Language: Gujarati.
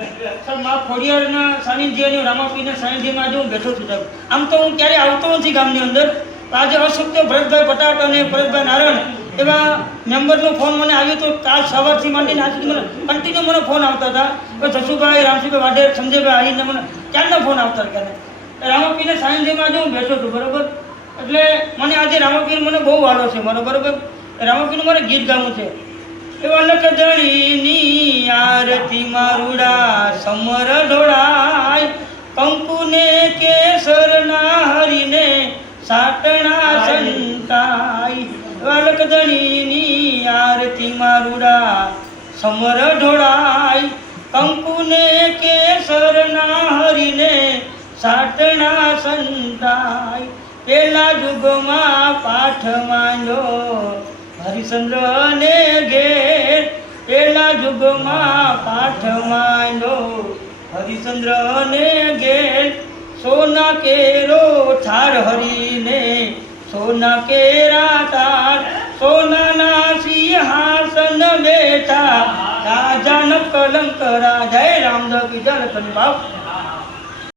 મા ખોડિયારના સાનિધ્ય અને રામાપીરના સાનિધ્યમાં આજે બેઠો છું, સાહેબ. આમ તો હું ક્યારે આવતો નથી ગામની અંદર. આજે અશક્ય ભરતભાઈ પટાટ અને ભરતભાઈ નારાયણ એવા મેમ્બરનો ફોન મને આવ્યો તો કાલ સવારથી માંડીને આજ મને કન્ટિન્યુ મને ફોન આવતા હતા. કે જસુભાઈ રામસિંહભાઈ વાઢેર, સંજયભાઈ આહીરને મને ક્યારના ફોન આવતા ક્યારે રામાપીરના સાનિધ્યમાં આજે હું બેઠો છું, બરોબર? એટલે મને આજે રામાપીર મને બહુ વાલો છે, મારો, બરોબર? રામાપીરનું મારે ગીત ગાવું છે. એવા લખદણીની આરતી મારુડા સમર ઢોળાય. કંકુને કેસરના હરીને સાટણા સંતાય. એવા લખદણીની આરતી મારુડા સમર ઢોળાય. કંકુને કેસરના હરીને સાટણા સંતાય. પેલા જુગમાં પાઠ માંડો હરિચંદ્ર ને હરિચંદ્ર ને ઘેર સોના કેરો થાર હરીને, સોના કેરા તાર સોનાના સિંહાસન બેઠા રાજા ન કલંક રાજા રામ બીજા લખન બાપ.